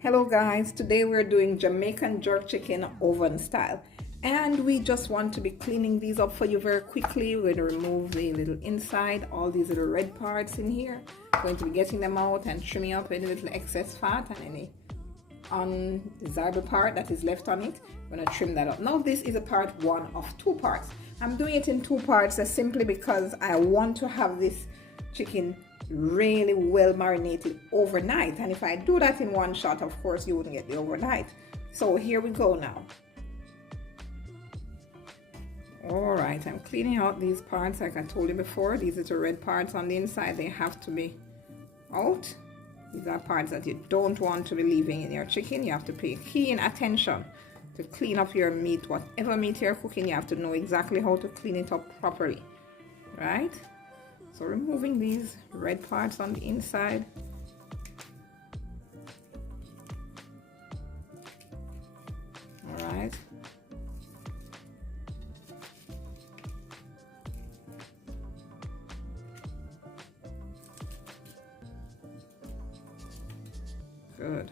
Hello guys, today we're doing Jamaican jerk chicken oven style, and we just want to be cleaning these up for you very quickly. We're going to remove the little inside, all these little red parts in here. We're going to be getting them out and trimming up any little excess fat and any undesirable part that is left on it. We're going to trim that up. Now this is a part one of two parts. I'm doing it in two parts simply because I want to have this chicken really well marinated overnight, and if I do that in one shot, of course you wouldn't get the overnight. So here we go now. All right, I'm cleaning out these parts like I told you before. These little red parts on the inside, they have to be out. These are parts that you don't want to be leaving in your chicken. You have to pay keen attention to clean up your meat. Whatever meat you're cooking, you have to know exactly how to clean it up properly, right? So removing these red parts on the inside. All right. Good.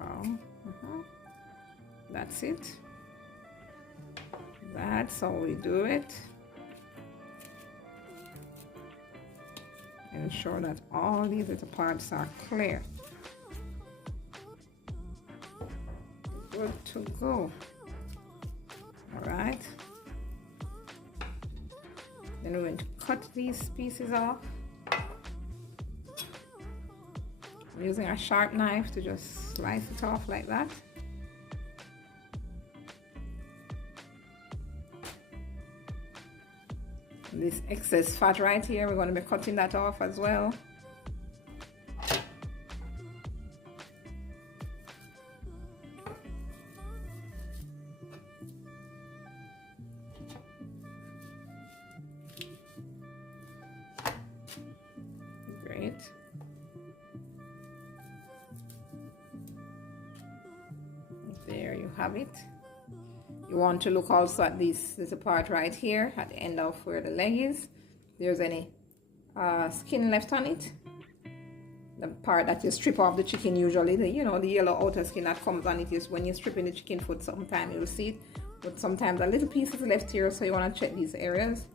Wow. That's it. That's how we do it. Ensure that all these little parts are clear. Good to go. All right. Then we're going to cut these pieces off. I'm using a sharp knife to just slice it off like that. This excess fat right here, we're going to be cutting that off as well. Great. There you have it. You want to look also at this little part right here at the end of where the leg is. There's any skin left on it. The part that you strip off the chicken usually, the yellow outer skin that comes on it is when you're stripping the chicken foot. Sometimes you'll see it, but sometimes a little piece is left here, so you want to check these areas.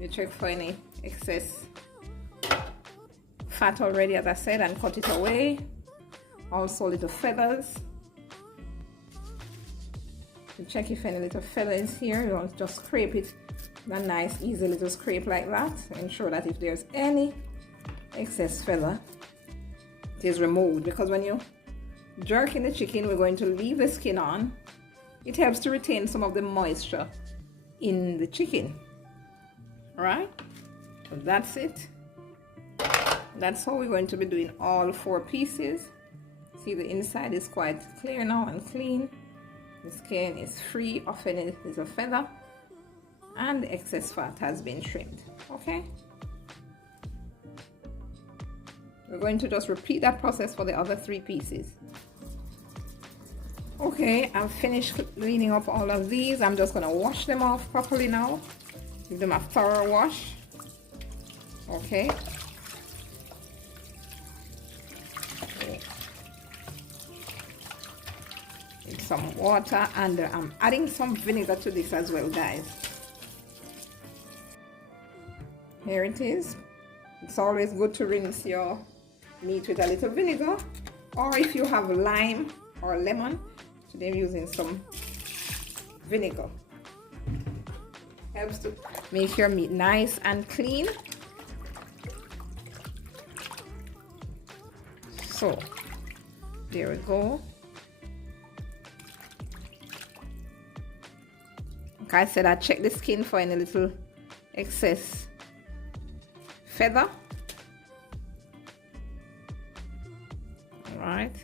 You check for any excess fat already, as I said, and cut it away. Also little feathers. To check if any little feather is here, you want to just scrape it, a nice easy little scrape like that. Ensure that if there's any excess feather, it is removed, because when you jerk in the chicken, we're going to leave the skin on. It helps to retain some of the moisture in the chicken. All right, so that's it. That's how we're going to be doing all 4 pieces. See, the inside is quite clear now and clean. The skin is free of any little feather, and the excess fat has been trimmed. Okay, we're going to just repeat that process for the other 3 pieces. Okay, I've finished cleaning up all of these. I'm just going to wash them off properly now. Give them a thorough wash. Okay. Some water, and I'm adding some vinegar to this as well, guys. Here it is. It's always good to rinse your meat with a little vinegar, or if you have lime or lemon. Today I'm using some vinegar. Helps to make your meat nice and clean. So there we go. Like I said, I check the skin for any little excess feather. All right.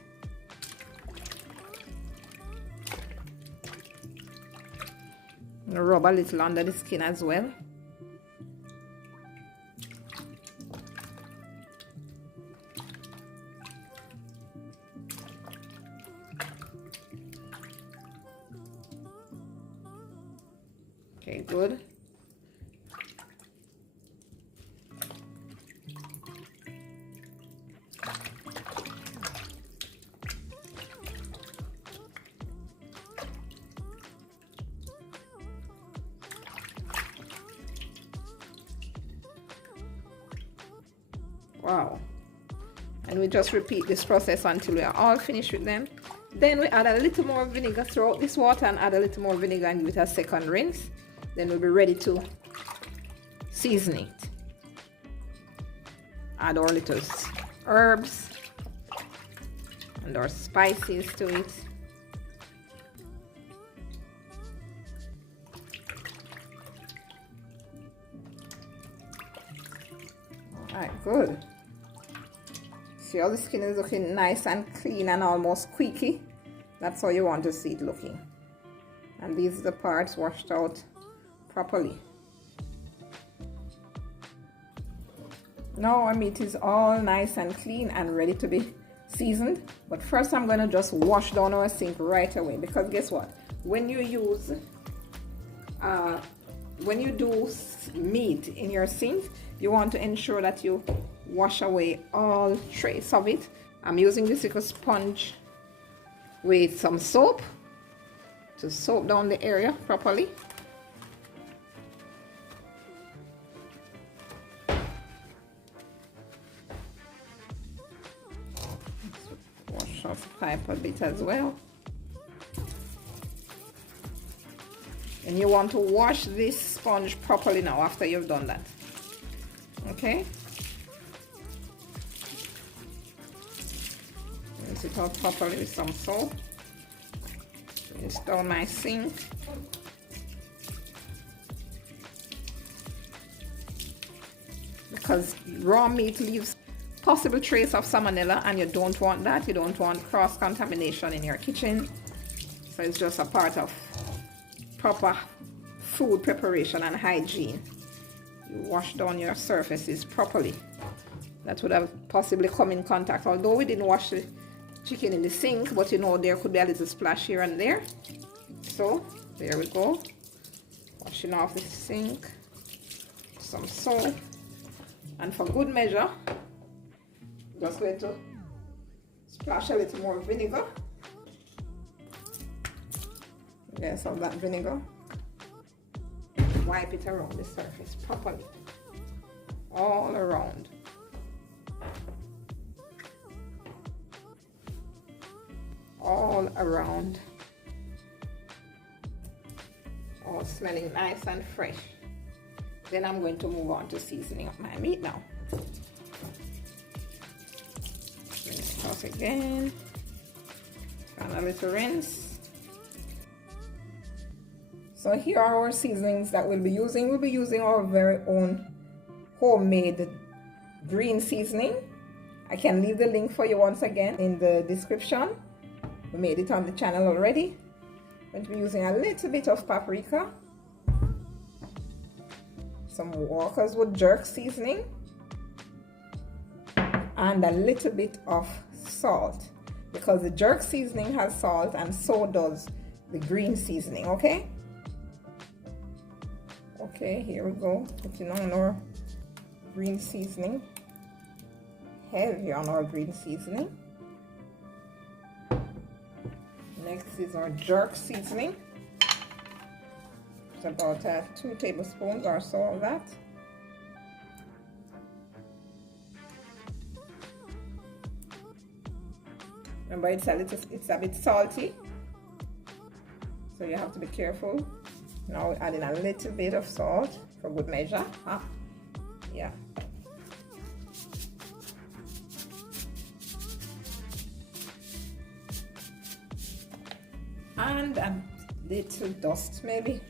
I'm gonna rub a little under the skin as well. Okay, good. Wow. And we just repeat this process until we are all finished with them. Then we add a little more vinegar, throw out this water and add a little more vinegar and give it a second rinse. Then we'll be ready to season it. Add our little herbs and our spices to it. Alright, good. See how the skin is looking nice and clean and almost squeaky? That's how you want to see it looking. And these are the parts washed out properly. Now our meat is all nice and clean and ready to be seasoned. But first I'm going to just wash down our sink right away, because guess what? When you do meat in your sink, you want to ensure that you wash away all trace of it. I'm using this little sponge with some soap to soap down the area properly. Wash off the pipe a bit as well. And you want to wash this sponge properly now after you've done that. Okay? Rinse it out properly with some soap. Rinse down my sink. Because raw meat leaves possible trace of salmonella, and you don't want that. You don't want cross-contamination in your kitchen. So it's just a part of proper food preparation and hygiene. You wash down your surfaces properly. That would have possibly come in contact, although we didn't wash the chicken in the sink, but you know there could be a little splash here and there. So there we go, washing off the sink, some soap, and for good measure just going to splash a little more vinegar. Yes, of that vinegar. Wipe it around the surface properly, all around. All around. All smelling nice and fresh. Then I'm going to move on to seasoning up my meat now. Rinse it off again. And a little rinse. So here are our seasonings that we'll be using. We'll be using our very own homemade green seasoning. I can leave the link for you once again in the description. We made it on the channel already. I'm going to be using a little bit of paprika, some Walker's Wood jerk seasoning, and a little bit of salt, because the jerk seasoning has salt and so does the green seasoning. Okay, here we go, putting on our green seasoning, heavy on our green seasoning. Next is our jerk seasoning. It's about 2 tablespoons or so of that. Remember, it's a bit salty, so you have to be careful. Now we're adding a little bit of salt for good measure. Yeah. And a little dust, maybe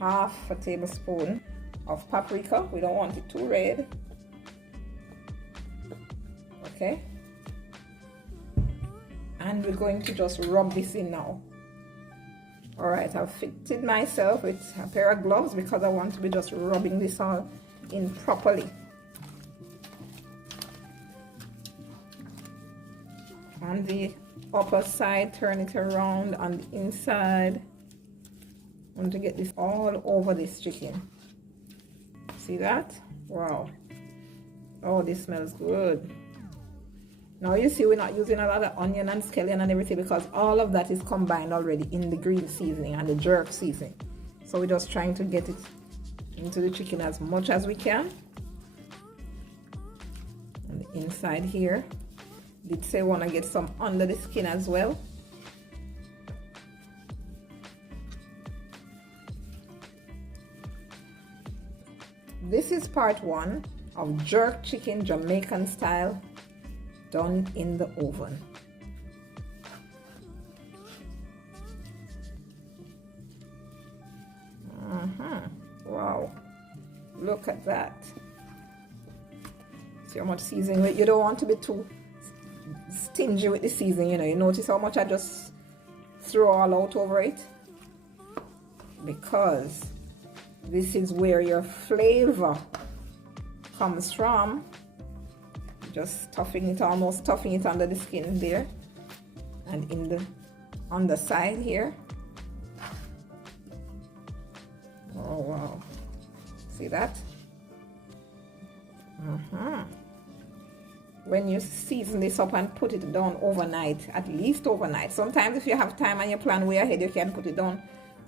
half a tablespoon of paprika. We don't want it too red. Okay, and we're going to just rub this in now. All right, I've fitted myself with a pair of gloves because I want to be just rubbing this all in properly. On the upper side, turn it around on the inside. I want to get this all over this chicken. See that? Wow. Oh, this smells good. Now you see we're not using a lot of onion and scallion and everything because all of that is combined already in the green seasoning and the jerk seasoning. So we're just trying to get it into the chicken as much as we can. And the inside here, did say want to get some under the skin as well. This is part 1 of jerk chicken Jamaican style, done in the oven. Wow, look at that. See how much seasoning. You don't want to be too stingy with the seasoning, you know. You notice how much I just throw all out over it, because this is where your flavor comes from. Just stuffing it, almost stuffing it under the skin there, and in the underside here. Oh wow, see that? When you season this up and put it down overnight, at least overnight. Sometimes if you have time and you plan way ahead, you can put it down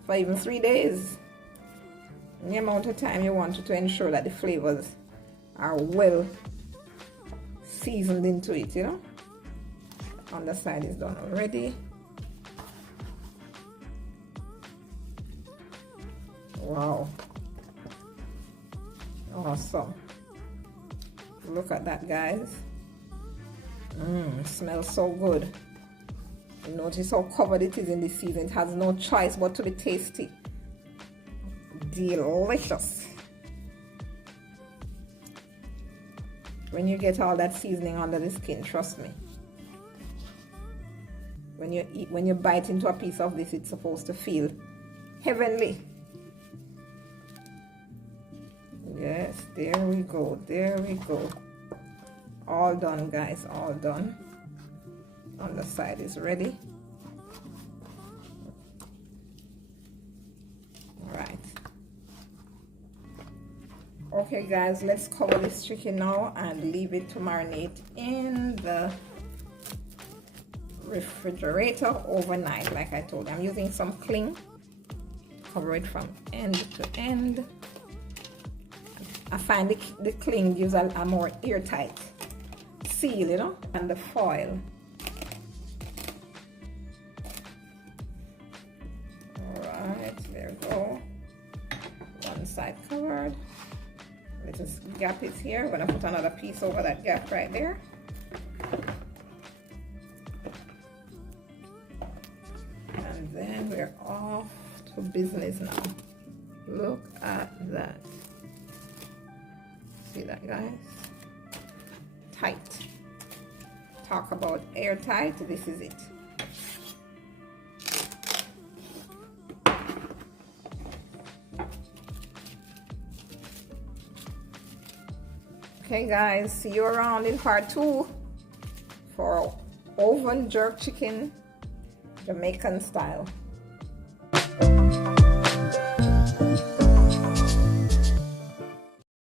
for even 3 days. The amount of time you want to ensure that the flavors are well seasoned into it, you know. Underside is done already. Wow, awesome. Look at that, guys. It smells so good. You notice how covered it is in this season. It has no choice but to be tasty. Delicious. When you get all that seasoning under the skin, trust me, when you bite into a piece of this, it's supposed to feel heavenly. Yes, there we go, there we go. All done, guys, all done. On the side is ready. All right. Okay, guys, let's cover this chicken now and leave it to marinate in the refrigerator overnight. Like I told you, I'm using some cling. Cover it from end to end. I find the cling gives a more airtight seal, you know, and the foil. Alright, there we go. One side covered. Little gap is here. I'm gonna put another piece over that gap right there. And then we're off to business now. Look at that. See that, guys? Tight. Talk about airtight. This is it. Okay, guys, see you around in part 2 for oven jerk chicken Jamaican style.